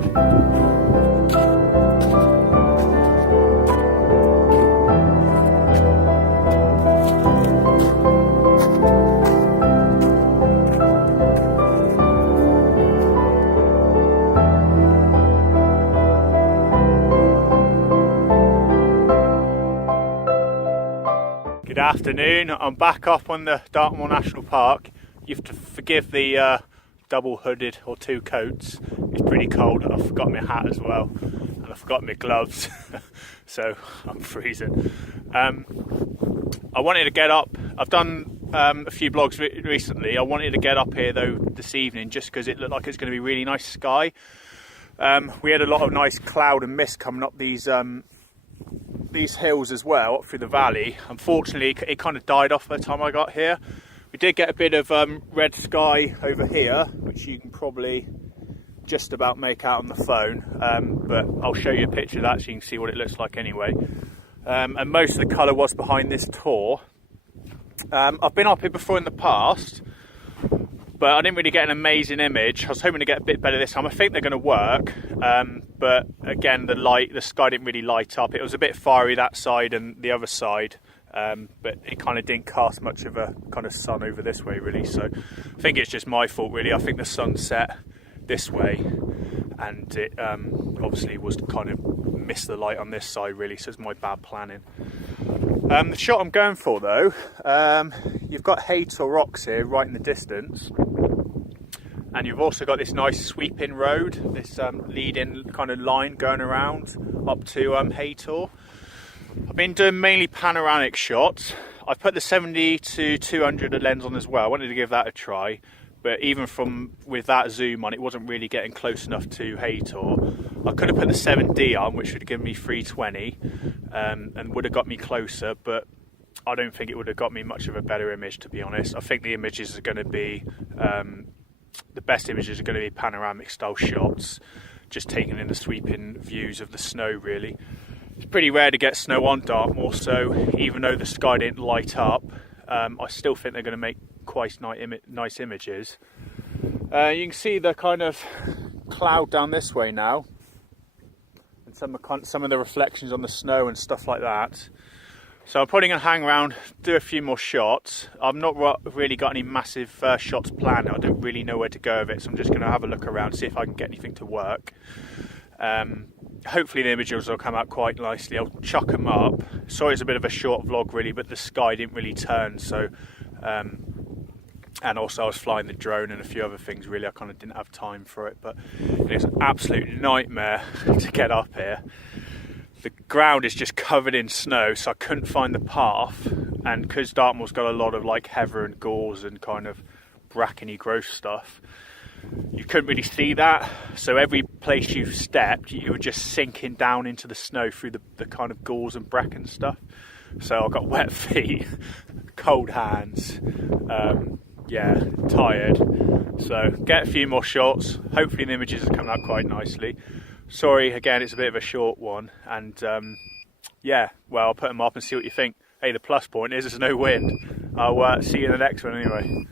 Good afternoon, I'm back up on the Dartmoor National Park. You have to forgive the double hooded or two coats. It's pretty cold. I've forgotten my hat as well and I've forgotten my gloves so I'm freezing. I wanted to get up. I've done a few vlogs recently. I wanted to get up here though this evening just because it looked like it's going to be really nice sky. We had a lot of nice cloud and mist coming up these hills as well, up through the valley. Unfortunately, it kind of died off by the time I got here. We did get a bit of red sky over here, which you can probably just about make out on the phone, but I'll show you a picture of that so you can see what it looks like anyway. And most of the colour was behind this tor. I've been up here before in the past, but I didn't really get an amazing image. I was hoping to get a bit better this time. I think they're going to work, but again, the sky didn't really light up. It was a bit fiery that side and the other side, but it kind of didn't cast much of a kind of sun over this way really. So I think it's just my fault really. I think the sun set this way and it obviously was kind of missed the light on this side really, so it's my bad planning. The shot I'm going for though, you've got Haytor rocks here right in the distance, and you've also got this nice sweeping road, this leading kind of line going around up to Haytor. I've been doing mainly panoramic shots. I've put the 70 to 200 lens on as well. I wanted to give that a try, but even with that zoom on, it wasn't really getting close enough to Haytor. I could have put the 7D on, which would have given me 320 and would have got me closer, but I don't think it would have got me much of a better image, to be honest. I think the images are going to be, the best images are going to be panoramic style shots, just taking in the sweeping views of the snow really. It's pretty rare to get snow on Dartmoor, so even though the sky didn't light up, I still think they're going to make quite nice images. You can see the kind of cloud down this way now, and some of the reflections on the snow and stuff like that. So I'm probably going to hang around, do a few more shots. I've not really got any massive shots planned. I don't really know where to go with it, so I'm just going to have a look around, see if I can get anything to work. Hopefully the images will come out quite nicely. I'll chuck them up. Sorry it's a bit of a short vlog really, but the sky didn't really turn, so and also I was flying the drone and a few other things really. I kind of didn't have time for it, but it's an absolute nightmare to get up here. The ground is just covered in snow, so I couldn't find the path, and because Dartmoor's got a lot of like heather and gorse and kind of brackeny growth stuff, you couldn't really see that. So every place you stepped, you were just sinking down into the snow through the kind of gorse and bracken stuff. So I got wet feet, cold hands, yeah, tired. So get a few more shots. Hopefully the images will come out quite nicely. Sorry again, it's a bit of a short one, and yeah, well, I'll put them up and see what you think. Hey, the plus point is there's no wind. I'll see you in the next one anyway.